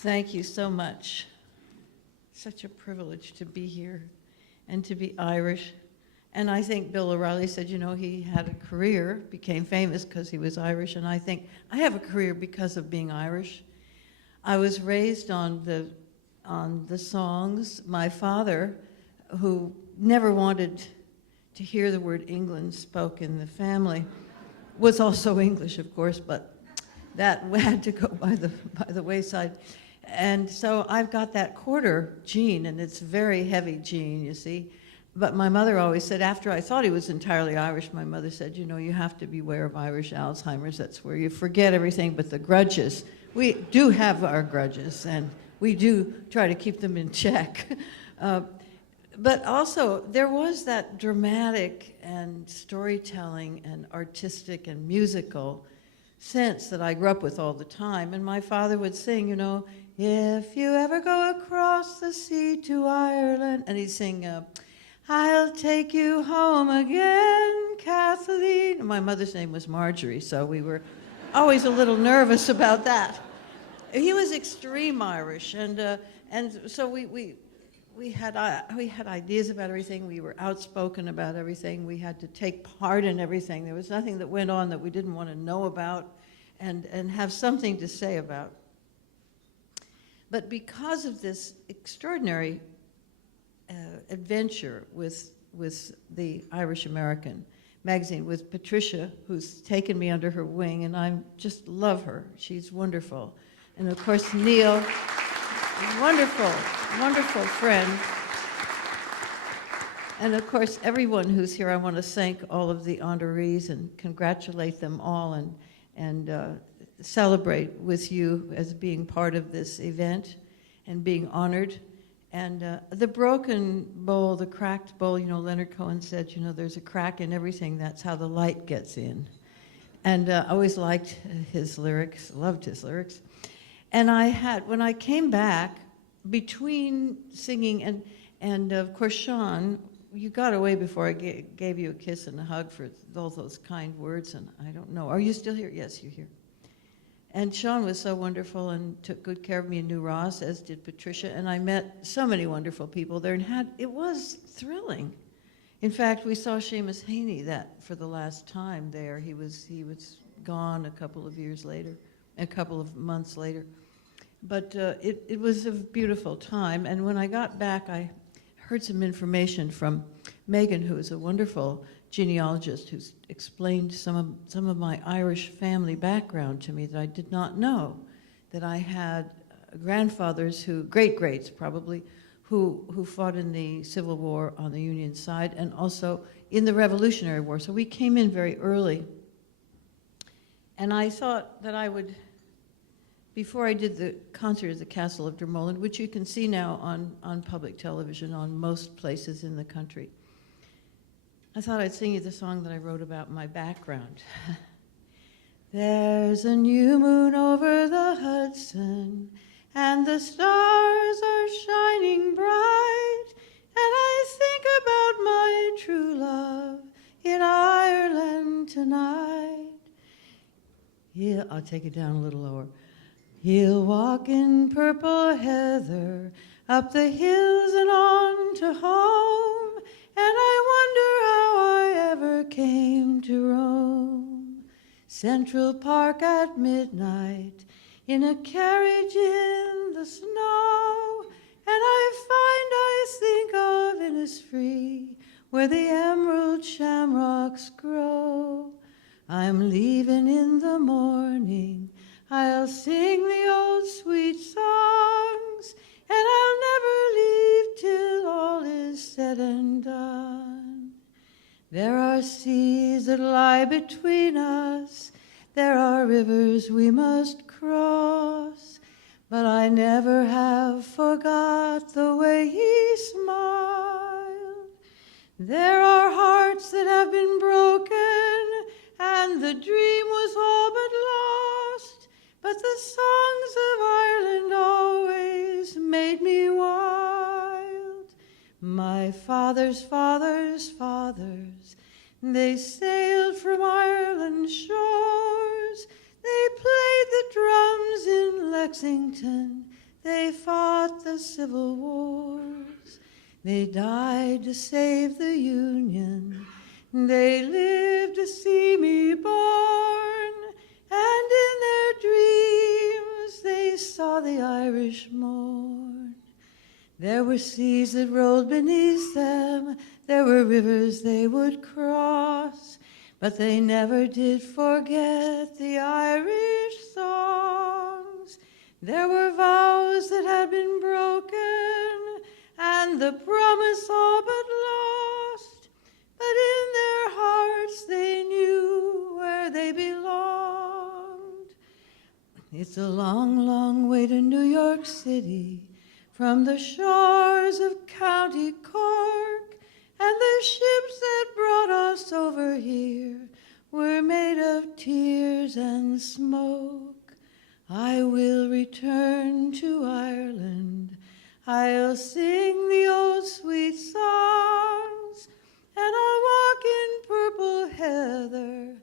Thank you so much. Such a privilege to be here and to be Irish. And I think Bill O'Reilly said, you know, he had a career, became famous because he was Irish, and I think I have a career because of being Irish. I was raised on the songs. My father, who never wanted to hear the word England spoke in the family, was also English, of course, but that had to go by the wayside. And so I've got that quarter gene, and it's a very heavy gene, you see. But my mother always said, after I thought he was entirely Irish, my mother said, you know, you have to beware of Irish Alzheimer's. That's where you forget everything but the grudges. We do have our grudges, and we do try to keep them in check. But also, there was that dramatic and storytelling and artistic and musical sense that I grew up with all the time. And my father would sing, you know, if you ever go across the sea to Ireland, and he'd sing, I'll take you home again, Kathleen. And my mother's name was Marjorie, so we were always a little nervous about that. He was extreme Irish, and so we had ideas about everything. We were outspoken about everything. We had to take part in everything. There was nothing that went on that we didn't want to know about and have something to say about. But because of this extraordinary adventure with the Irish American magazine, with Patricia, who's taken me under her wing, and I just love her. She's wonderful. And of course, Neil, wonderful, wonderful friend. And of course, everyone who's here, I want to thank all of the honorees and congratulate them all and celebrate with you as being part of this event and being honored. And the broken bowl, the cracked bowl, you know, Leonard Cohen said, you know, there's a crack in everything, that's how the light gets in. And I always liked his lyrics, loved his lyrics. And when I came back, between singing and of course, Sean, you got away before I gave you a kiss and a hug for all those kind words, and I don't know. Are you still here? Yes, you're here. And Sean was so wonderful and took good care of me and knew Ross, as did Patricia, and I met so many wonderful people there, and it was thrilling. In fact, we saw Seamus Heaney for the last time there. He was gone a couple of months later. But it was a beautiful time, and when I got back, I heard some information from Megan, who is a wonderful genealogist, who's explained some of my Irish family background to me that I did not know, that I had grandfathers great-greats probably, who fought in the Civil War on the Union side and also in the Revolutionary War. So we came in very early. And I thought that I would, before I did the concert at the Castle of Dromoland, which you can see now on public television on most places in the country, I thought I'd sing you the song that I wrote about my background. There's a new moon over the Hudson, and the stars are shining bright, and I think about my true love in Ireland tonight. I'll take it down a little lower. He'll walk in purple heather up the hills and on to home, and I wonder how I ever came to roam Central Park at midnight in a carriage in the snow, and I think of Innisfree where the emerald shamrocks grow. I'm leaving in the morning, I'll sing the old sweet songs, and I'll never leave till all is said and done. There are seas that lie between us, there are rivers we must cross, but I never have forgot the way he smiled. There are hearts that have been broken, and the dream was all but lost, but the songs of Ireland always made me wild. My father's fathers' fathers, they sailed from Ireland's shores. They played the drums in Lexington, They fought the civil wars. They died to save the Union. They lived to see me born. And in their dreams they saw the Irish mourn. There were seas that rolled beneath them. There were rivers they would cross. But they never did forget the Irish songs. There were vows that had been broken, and the promise all but lost. But in their hearts they knew where they belonged. It's a long, long way to New York City from the shores of County Cork, and the ships that brought us over here were made of tears and smoke. I will return to Ireland. I'll sing the old sweet songs, and I'll walk in purple heather